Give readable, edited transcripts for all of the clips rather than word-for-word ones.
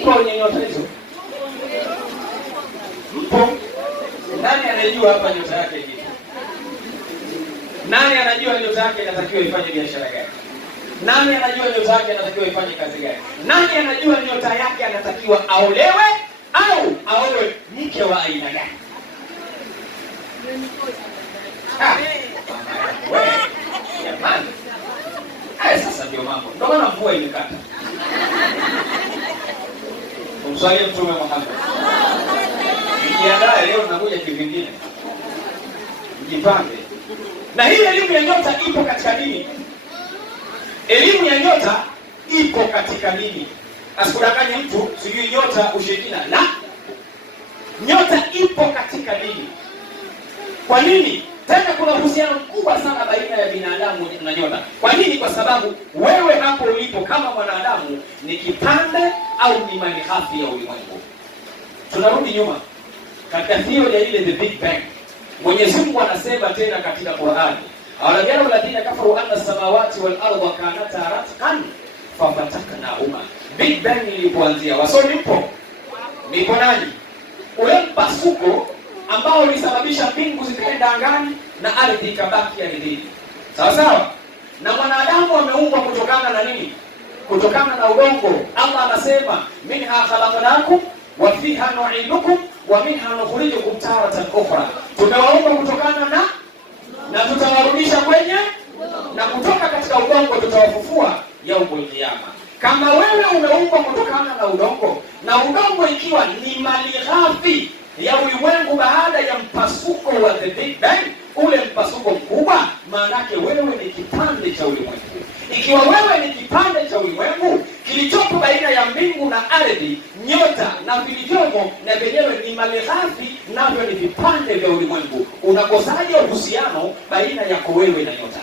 Mpo wenye nyota hizo? Mpo? Nani anajua hapa nyota yake hivi? Nani anajua nyota yake inatakiwa ifanye biashara gani? Nani anajua nyota yake anatakiwa ifanye kazi gani? Nani anajua nyota yake anatakiwa aolewe au aowe mke wa aina gani? Jamani. Sasa ndio mambo. Ndio maana mvua imekata. Umswalie Mtume Muhammad. Jiandae leo nakuja kivingine. Mjipange. Na hii elimu ya nyota ipo katika nini? Elimu ya nyota ipo katika nini? Asikudanganye mtu sijui nyota ushirikina. La. Nyota ipo katika nini? Kwa nini? Tena kuna uhusiano mkubwa sana baina ya binadamu na nyota. Kwa nini? Kwa sababu wewe hapo ulipo kama mwanadamu ni kipande au ni malighafi ya ulimwengu. Tunarudi nyuma katika theory ya ile the Big Bang. Mwenyezi Mungu anasema tena katika Qur'ani, "Awalajana alladhina kafaru anna as-samawati wal arda kanata ratqan fafataknahuma." Big Bang ilipoanzia, wasomi mpo? Nipo nani? Ule mpasuko ambao ulisababisha mbingu zikaenda angani na ardhi ikabaki ardhini. Sawa sawa? Na mwanadamu ameumbwa kutokana na nini? Kutokana na udongo. Allah anasema, "Minha khalaqnakum wa fiha nu'idukum wa minha nukhrijukum taratan ukhra." Tumewaumba kutokana na tutawarudisha kwenye na kutoka katika udongo tutawafufua yaumul qiyama. Kama wewe umeumbwa kutokana na udongo na udongo ikiwa ni malighafi ya ulimwengu baada ya mpasuko wa the Big Bang, ule mpasuko mkubwa, maana yake wewe ni kipande cha ulimwengu. Ikiwa wewe ni kipande cha ulimwengu, kilichopo baina ya mbingu na ardhi, nyota na vilivyomo na vyenyewe ni malighafi, navyo ni vipande vya ulimwengu. Unakosaje uhusiano baina yako wewe na nyota?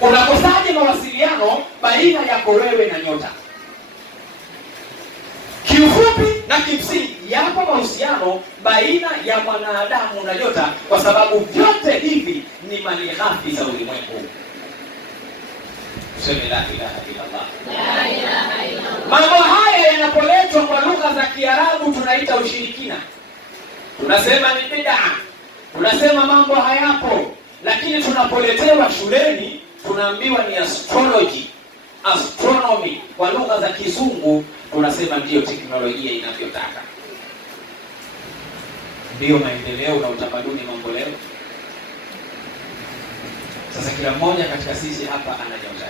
Unakosaje mawasiliano baina yako wewe na nyota? Kiufupi na kimsingi yapo mahusiano baina ya mwanadamu na nyota, kwa sababu vyote hivi ni malighafi za ulimwengu. Tuseme la ilaha illallah. La ilaha illallah. Mambo haya yanapoletwa kwa lugha za Kiarabu tunaita ushirikina. Tunasema ni bid'a. Tunasema mambo hayapo. Lakini tunapoletewa shuleni tunaambiwa ni astrology, astronomy kwa lugha za Kizungu, tunasema ndiyo teknolojia inavyotaka. Ndiyo maendeleo na utamaduni mambo leo. Sasa kila mmoja katika sisi hapa ana nyota.